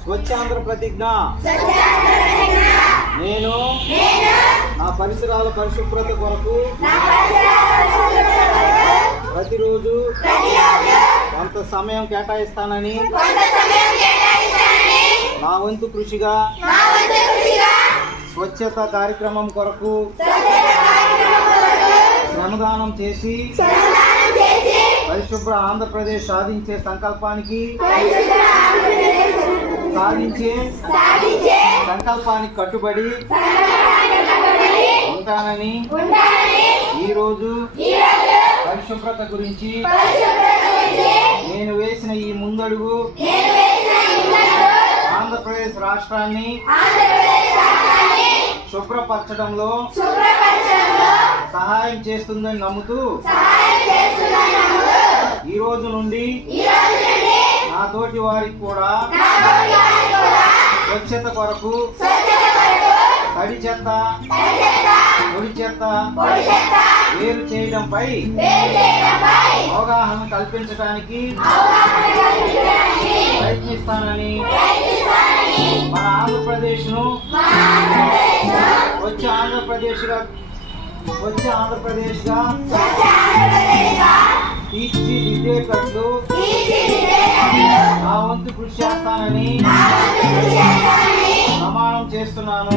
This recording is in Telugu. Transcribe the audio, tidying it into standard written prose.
స్వచ్ఛాంధ్ర ప్రతిజ్ఞ. నేను నా పరిసరాల పరిశుభ్రత కొరకు ప్రతిరోజు కొంత సమయం కేటాయిస్తానని నా వంతు కృషిగా స్వచ్ఛత కార్యక్రమం కొరకు శ్రమదానం చేసి పరిశుభ్ర ఆంధ్రప్రదేశ్ సాధించే సంకల్పానికి కట్టుబడి ఉంటానని ఈరోజు పరిశుభ్రత గురించి నేను వేసిన ఈ ముందడుగు ఆంధ్రప్రదేశ్ రాష్ట్రాన్ని శుభ్రపరచడంలో సహాయం చేస్తుందని నమ్ముతూ ఈ రోజు నుండి నా తోటి వారికి కూడా స్వచ్ఛత కొరకు తడి చెత్త పొడి చెత్త వేరు చేయడంపై అవగాహన కల్పించడానికి ప్రయత్నిస్తానని మన ఆంధ్రప్రదేశ్ను వచ్చే ఆంధ్రప్రదేశ్గా తీర్చిదిద్దేటట్లు నా వంతు కృషి చేస్తానని ప్రమాణం చేస్తున్నాను.